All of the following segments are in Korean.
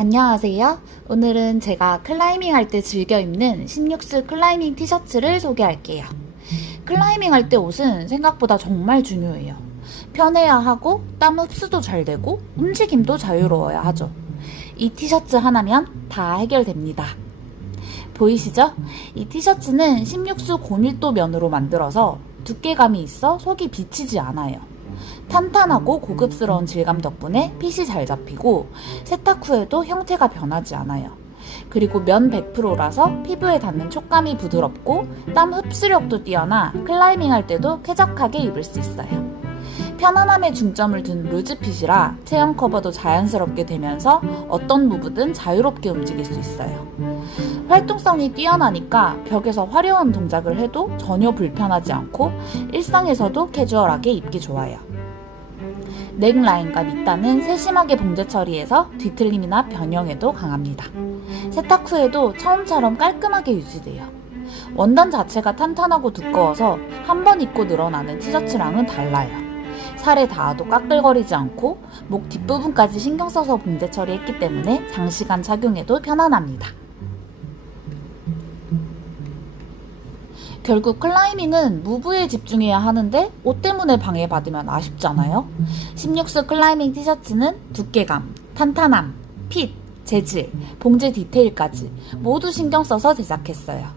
안녕하세요. 오늘은 제가 클라이밍 할 때 즐겨 입는 16스 클라이밍 티셔츠를 소개할게요. 클라이밍 할 때 옷은 생각보다 정말 중요해요. 편해야 하고 땀 흡수도 잘 되고 움직임도 자유로워야 하죠. 이 티셔츠 하나면 다 해결됩니다. 보이시죠? 이 티셔츠는 16수 고밀도 면으로 만들어서 두께감이 있어 속이 비치지 않아요. 탄탄하고 고급스러운 질감 덕분에 핏이 잘 잡히고 세탁 후에도 형태가 변하지 않아요. 그리고 면 100%라서 피부에 닿는 촉감이 부드럽고 땀 흡수력도 뛰어나 클라이밍 할 때도 쾌적하게 입을 수 있어요. 편안함에 중점을 둔 루즈핏이라 체형 커버도 자연스럽게 되면서 어떤 무브든 자유롭게 움직일 수 있어요. 활동성이 뛰어나니까 벽에서 화려한 동작을 해도 전혀 불편하지 않고 일상에서도 캐주얼하게 입기 좋아요. 넥라인과 밑단은 세심하게 봉제 처리해서 뒤틀림이나 변형에도 강합니다. 세탁 후에도 처음처럼 깔끔하게 유지돼요. 원단 자체가 탄탄하고 두꺼워서 한 번 입고 늘어나는 티셔츠랑은 달라요. 살에 닿아도 까끌거리지 않고 목 뒷부분까지 신경 써서 봉제 처리했기 때문에 장시간 착용해도 편안합니다. 결국 클라이밍은 무브에 집중해야 하는데 옷 때문에 방해받으면 아쉽잖아요. 16수 클라이밍 티셔츠는 두께감, 탄탄함, 핏, 재질, 봉제 디테일까지 모두 신경 써서 제작했어요.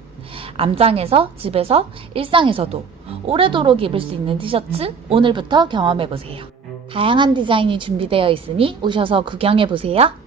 암장에서 집에서 일상에서도 오래도록 입을 수 있는 티셔츠 오늘부터 경험해보세요. 다양한 디자인이 준비되어 있으니 오셔서 구경해보세요.